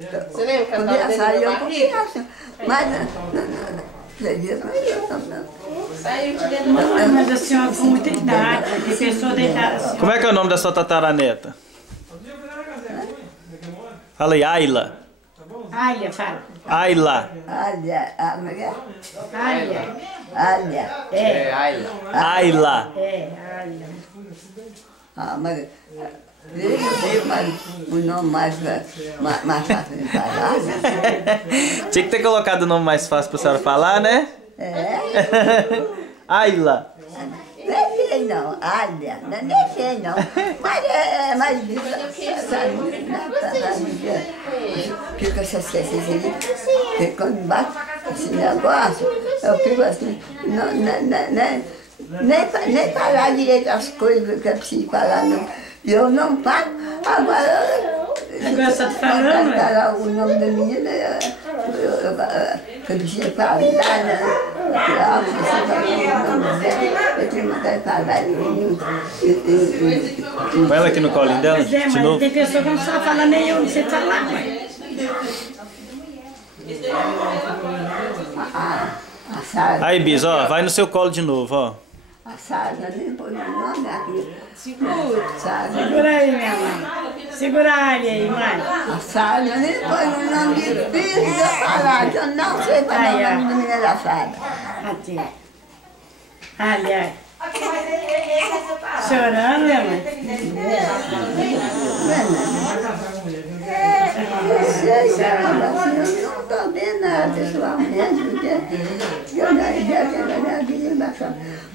Você lembra que ela estava dentro da barriga? Mas saiu de dentro da barriga. Mas a senhora com muita idade, tem pessoa deitada assim. Como é que é o nome da sua tataraneta? Fala aí, Ayla. Alha, fala. Ayla. Alha, Alha. alha. É, Ayla. alha. Ah, mas o nome mais fácil de falar, né? Tinha que ter colocado o nome mais fácil pra senhora falar, né? É? Ayla. Não é sei não, alha, não é sei não. Mas é mais difícil, sabe? Fica essas coisas aí, porque quando bate esse negócio, eu fico assim, nem falar direito as coisas que eu preciso falar, não. E eu não falo, agora Agora só te falando, falar o nome da menina, eu preciso falar, né? Eu tenho que falar. Põe ela aqui no colinho dela, Mas é, de mas novo. tem pessoa que não sabe falar nem eu, não sei falar, mãe. A Sara, Aí, Bis, ó, vai no seu colo de novo, ó. a Sara, nem pôs o nome aqui. Sara. Segura aí, minha mãe. Segura a alha aí, mãe. A Sara, nem pôs o nome difícil de eu falar, que eu não sei falar o nome da menina da Sara. Aqui. Alha. Chorando, minha mãe? Eu não estou vendo nada pessoalmente, porque eu já tenho a vida embaixo.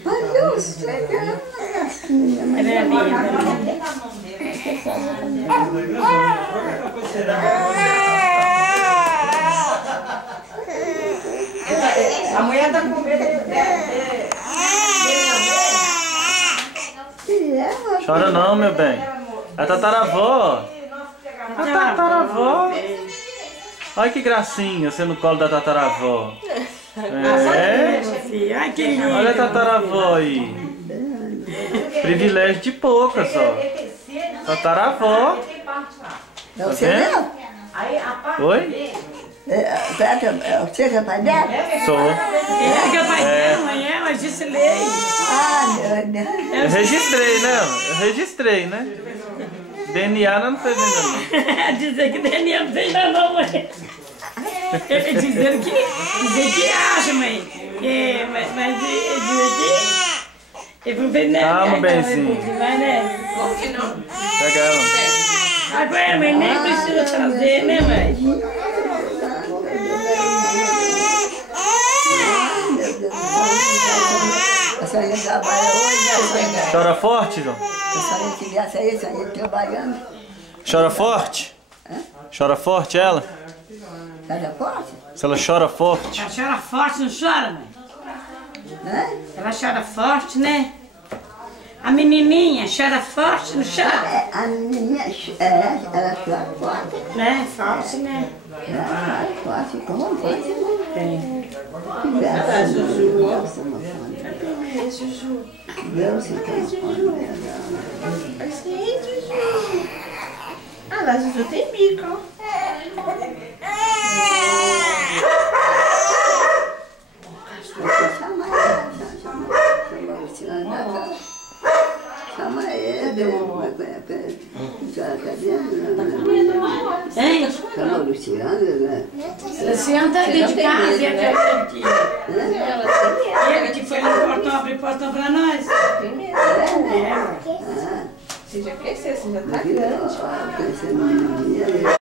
Mas eu sei que ela não é assim, mas Ela é linda. A mulher tá com medo Chora não, meu bem. A tataravó. A tataravó. Olha que gracinha, você no colo da tataravó. É? Ai, que lindo. Olha a tataravó aí. Privilégio de poucas, ó. Tataravó. Você não? Oi? Você que é pai dela? Sou. É que é o pai dela, mãe, é, mas disse lei. Ah, meu Deus. Eu registrei, né? Eu registrei, né? DNA não fez ainda não. Dizer que DNA não tem ainda não, mãe. Dizer que acha, mãe. É, mas dizer que... Eu vou ver, né? Calma, benzinho. Vai, né? Como que não? Pega ela. Agora, mãe, nem precisa trazer, né, mãe? A senhora trabalha hoje, né? Chora forte, João? Se a senhora tivesse aí, a senhora trabalhando. Chora forte? Chora forte ela? Cada forte? Se ela chora forte. Ela chora forte, não chora, mãe? Né? Ela chora forte, né? A menininha chora forte, não chora? A menina, ela chora forte. Né? Forte, né? Ela chora forte, como pode? Tem. Deus se transforma. Ah, lá, Juju tem bico. Chama ele, Hein? chama o Luciano, né? Luciano tá dentro de casa, ele que foi lá no portão, abrir portão pra nós. Primeiro. É, Você já cresceu, você já tá grande. Pensando em mim,